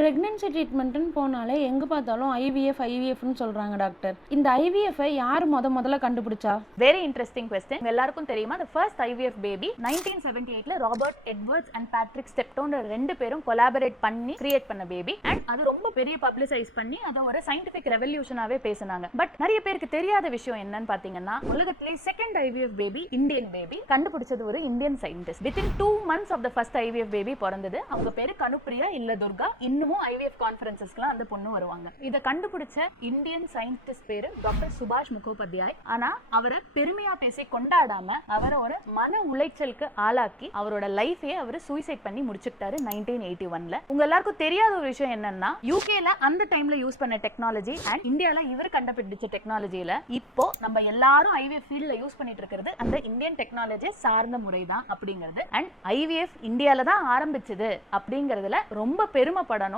Pregnancy ட்ரீட்மெண்ட்னு போனாலே எங்க பார்த்தாலும் ஐவிஎஃப்னு சொல்றாங்க டாக்டர். இந்த ஐவிஎஃப் யார் முதல்ல கண்டுபிடிச்சா? Very interesting question. எல்லாருக்கும் தெரியுமா the first IVF baby 1978ல Robert Edwards and Patrick ஸ்டெப்டோன்ற ரெண்டு பேரும் கொலாபரேட் பண்ணி கிரியேட் பண்ண பேபி. அண்ட் அது ரொம்ப பெரிய பப்ளிசைஸ் பண்ணி அதை ஒரு சயின்டிபிக் ரெவல்யூஷனாவே பேசினாங்க. பட் நிறைய பேருக்கு தெரியாத விஷயம் என்னன்னு பாத்தீங்கன்னா, உலகத்திலே second IVF baby Indian baby கண்டுபிடிச்சது ஒரு Indian scientist. Within 2 months of the first IVF baby பிறந்தது. அவங்க பேரு கனுப்பிரியா இல்ல துர்கா. இன்னும் IVF கான்ஃபரன்சஸ்க்குலாம் அந்த பொண்ணு வருவாங்க. இத கண்டுபிடிச்ச இந்தியன் சயின்டிஸ்ட் பேரு டாக்டர் சுபாஷ் முகோபாத்யாய். ஆனா அவரை பெருமையா பேசி கொண்டாடாம அவரை ஒரு மன உளைச்சலுக்கு ஆளாக்கி அவரோட லைஃபையே அவர் சூசைட் பண்ணி முடிச்சுக்கிட்டாரு 1981ல. உங்க எல்லாருக்கும் தெரியாத ஒரு விஷயம் என்னன்னா, யூகேல அந்த டைம்ல யூஸ் பண்ண டெக்னாலஜி அண்ட் இந்தியால இவர் கண்டுபிடிச்ச டெக்னாலஜியில இப்போ நம்ம எல்லாரும் IVF ஃபீல்ட்ல யூஸ் பண்ணிட்டு இருக்கிறது அந்த இந்தியன் டெக்னாலஜி சார்ந்த முறைதான் அப்படிங்கிறது. அண்ட் IVF இந்தியால தான் ஆரம்பிச்சது அப்படிங்கறதுல ரொம்ப பெருமைப்படணும்.